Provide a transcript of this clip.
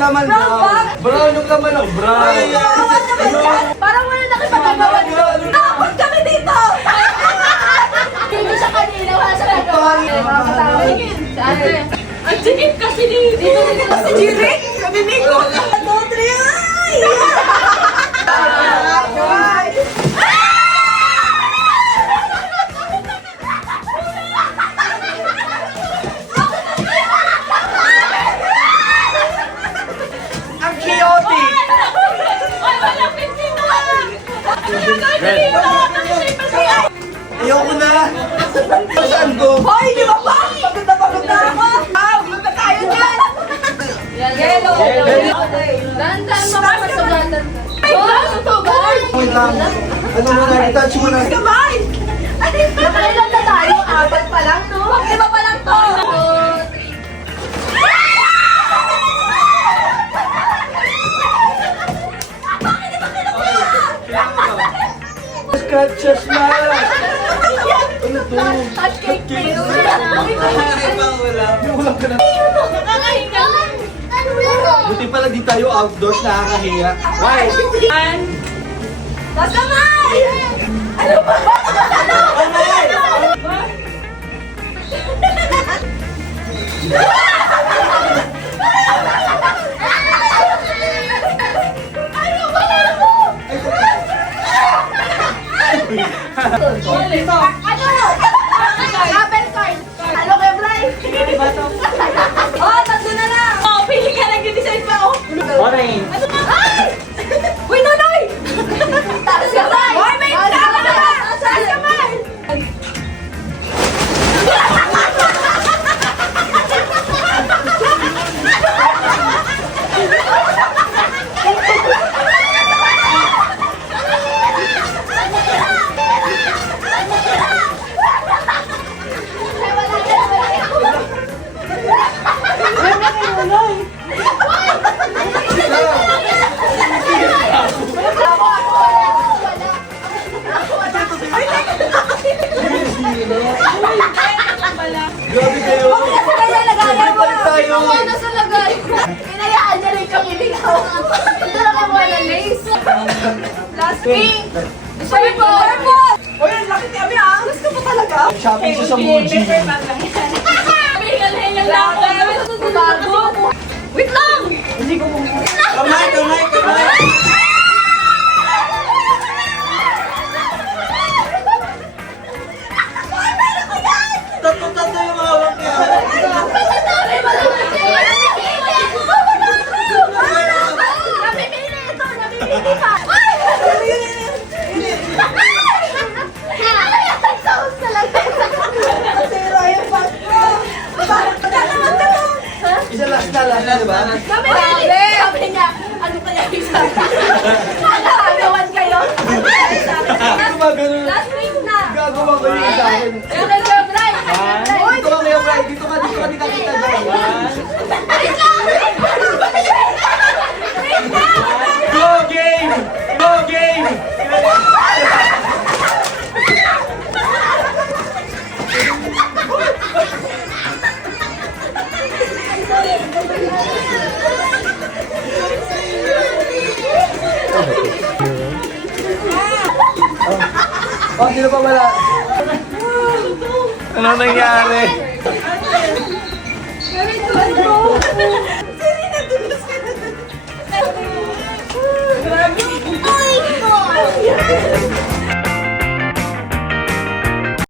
naman brown. Brown yung laman ng brown. Parang wala nakipagkagawa dito. Tapos kami dito! Hindi siya kanina, wala siya nagawa. Mga kasama. Ate, ang sikip kasi dito. Dito si Jirik. Kami Miko. 1, 2, 3, ay! Ang chaotic! Ay, malapit dito! Ang gagawin dito! Ayoko na! Saan ko? Hoy, di ba ba? Pagod na ako! Huwag na tayo dyan! Yellow! Dandan mo ka masugatan. Ay, ito ba? Wait lang. Ano mo na? I-touch mo na. Kamay! Nakailan na tayo? 4 pa lang, no? 5 pa lang to! Scratches na! Ano to? Touch cake face! Yung ulam ka na. Nakakahinga! Buti pala di tayo outdoors, nakakahiya. Why? Kakamay! Ano ba? Apple card! Ano kay Bray? Oh, tatlo na lang! Oh, pili ka lang yung design pa, oh! Orange. Ano ba? Ay! Uy, Nonoy! Taas kamay! Hoy, may kamay! Taas kamay! Grabe kayo. Kaya lagayan mo! Balik tayo. Ano sa lagay? Pinayaan niya rin kami ligaw. Ito lang ang wala lace. Last pink. Purple! Uy, ang laki kami ah! Gusto mo talaga? Shopping siya sa Muji. Hingal-hingal na ako. Bago. Wait lang! Kamay, kamay, kamay! Tatlo-tatlo yung hawak niya. Namimili ito! Namimili pa! Ay! Sauce talaga! Masira yung bag ko! Pagkakaman ka to! Isa last na, di ba? Namimili! Sabi niya, ano kaya yung sabi? Nakagawan kayo? Gumagano. Last week na! Gagawa ko yun sa akin. Kaya Kuya Bray! Dito ka, Kuya Bray. Dito ka, di ka kita dyan. Wait lang! Go game! Go game! Oh, sino pa wala? Ano nangyari? Very good!